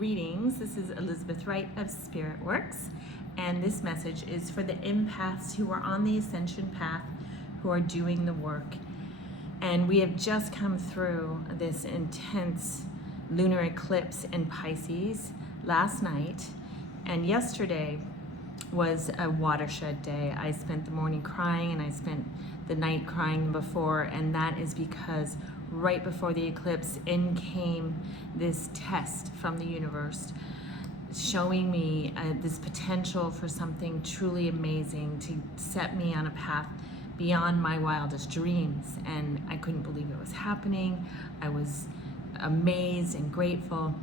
Greetings. This is Elizabeth Wright of Spirit Works, and this message is for the empaths who are on the Ascension path, who are doing the work. And we have just come through this intense lunar eclipse in Pisces last night, and yesterday was a watershed day. I spent the morning crying and I spent the night crying before, and that is because right before the eclipse in came this test from the universe showing me this potential for something truly amazing to set me on a path beyond my wildest dreams. And I couldn't believe it was happening. I was amazed and grateful,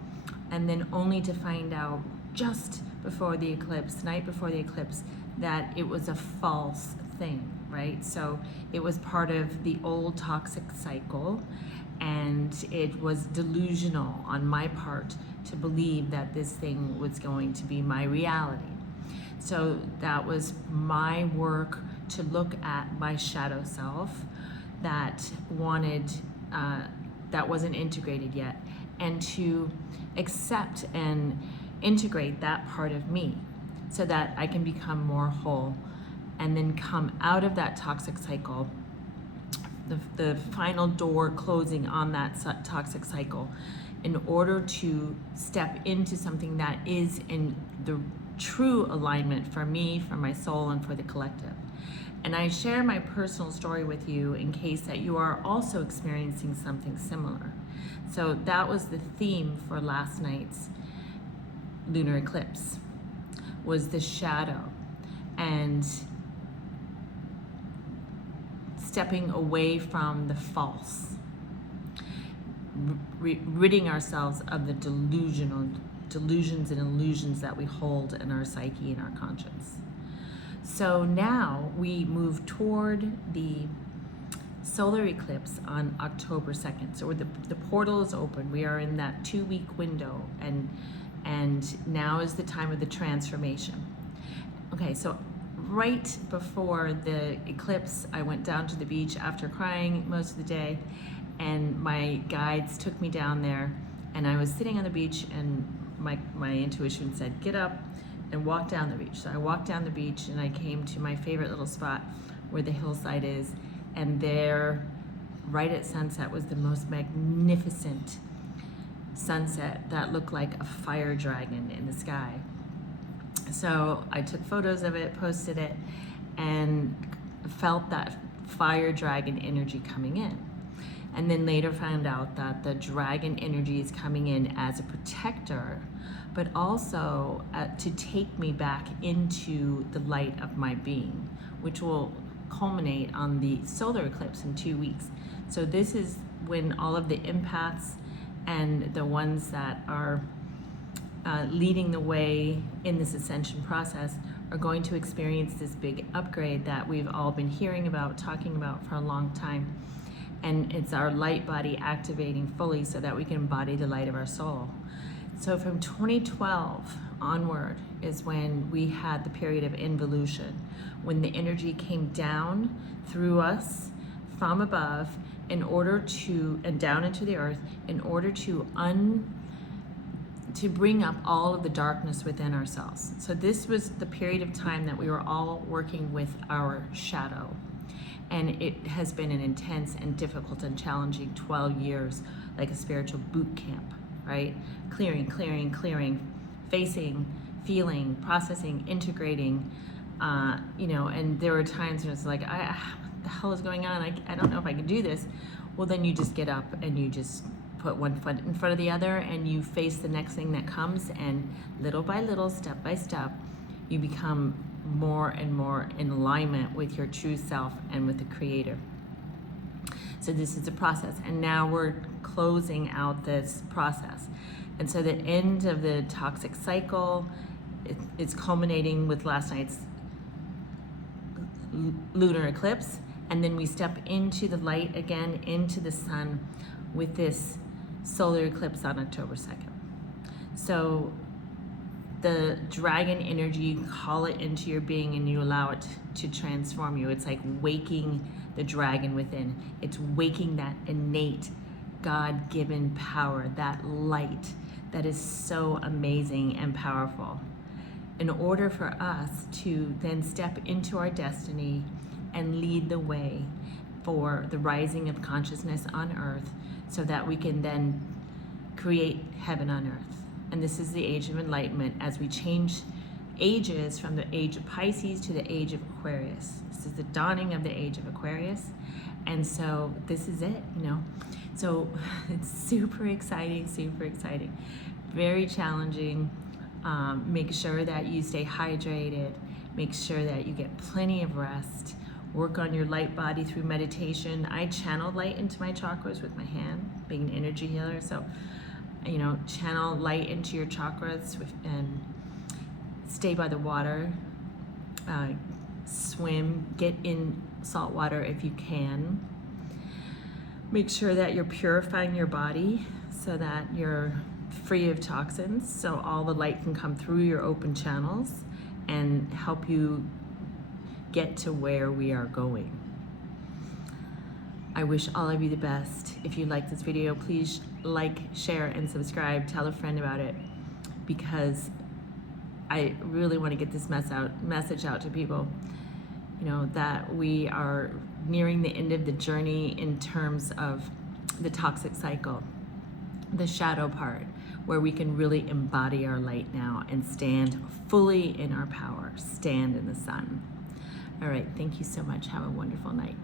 and then only to find out just before the eclipse, the night before the eclipse, that it was a false thing, right? So it was part of the old toxic cycle, and it was delusional on my part to believe that this thing was going to be my reality. So that was my work to look at my shadow self that wanted, that wasn't integrated yet, and to accept and integrate that part of me so that I can become more whole and then come out of that toxic cycle, the final door closing on that toxic cycle, in order to step into something that is in the true alignment for me, for my soul, and for the collective. And I share my personal story with you in case that you are also experiencing something similar. So that was the theme for last night's lunar eclipse, was the shadow and stepping away from the false, ridding ourselves of the delusions and illusions that we hold in our psyche and our conscience. So now we move toward the solar eclipse on October 2nd. So the portal is open. We are in that 2-week window, and now is the time of the transformation. Okay, so right before the eclipse, I went down to the beach after crying most of the day, and my guides took me down there, and I was sitting on the beach, and my intuition said, get up and walk down the beach. So I walked down the beach, and I came to my favorite little spot where the hillside is, and there, right at sunset, was the most magnificent sunset that looked like a fire dragon in the sky. So I took photos of it, posted it, and felt that fire dragon energy coming in. And then later found out that the dragon energy is coming in as a protector, but also to take me back into the light of my being, which will culminate on the solar eclipse in 2 weeks. So this is when all of the empaths and the ones that are leading the way in this ascension process are going to experience this big upgrade that we've all been hearing about, talking about for a long time. And it's our light body activating fully so that we can embody the light of our soul. So from 2012 onward is when we had the period of involution, when the energy came down through us from above in order to, and down into the earth, in order to bring up all of the darkness within ourselves. So this was the period of time that we were all working with our shadow. And it has been an intense and difficult and challenging 12 years, like a spiritual boot camp, right? Clearing, facing, feeling, processing, integrating, and there were times when it's like, what the hell is going on? I don't know if I can do this. Well, then you just get up and you just put one foot in front of the other, and you face the next thing that comes, and little by little, step by step, you become more and more in alignment with your true self and with the Creator. So this is a process, and now we're closing out this process. And so the end of the toxic cycle, it's culminating with last night's lunar eclipse, and then we step into the light again, into the sun, with this solar eclipse on October 2nd. So the dragon energy, you call it into your being and you allow it to transform you. It's like waking the dragon within. It's waking that innate God-given power, that light that is so amazing and powerful. In order for us to then step into our destiny and lead the way for the rising of consciousness on earth, so that we can then create heaven on earth. And this is the age of enlightenment, as we change ages from the age of Pisces to the age of Aquarius. This is the dawning of the age of Aquarius. And so this is it, you know. So it's super exciting, very challenging. Make sure that you stay hydrated, make sure that you get plenty of rest, work on your light body through meditation. I channel light into my chakras with my hand, being an energy healer. So, you know, channel light into your chakras and stay by the water, swim, get in salt water if you can. Make sure that you're purifying your body so that you're free of toxins, so all the light can come through your open channels and help you get to where we are going. I wish all of you the best. If you like this video, please like, share, and subscribe. Tell a friend about it, because I really want to get this message out to people, you know, that we are nearing the end of the journey in terms of the toxic cycle, the shadow part, where we can really embody our light now and stand fully in our power, stand in the sun. All right, thank you so much. Have a wonderful night.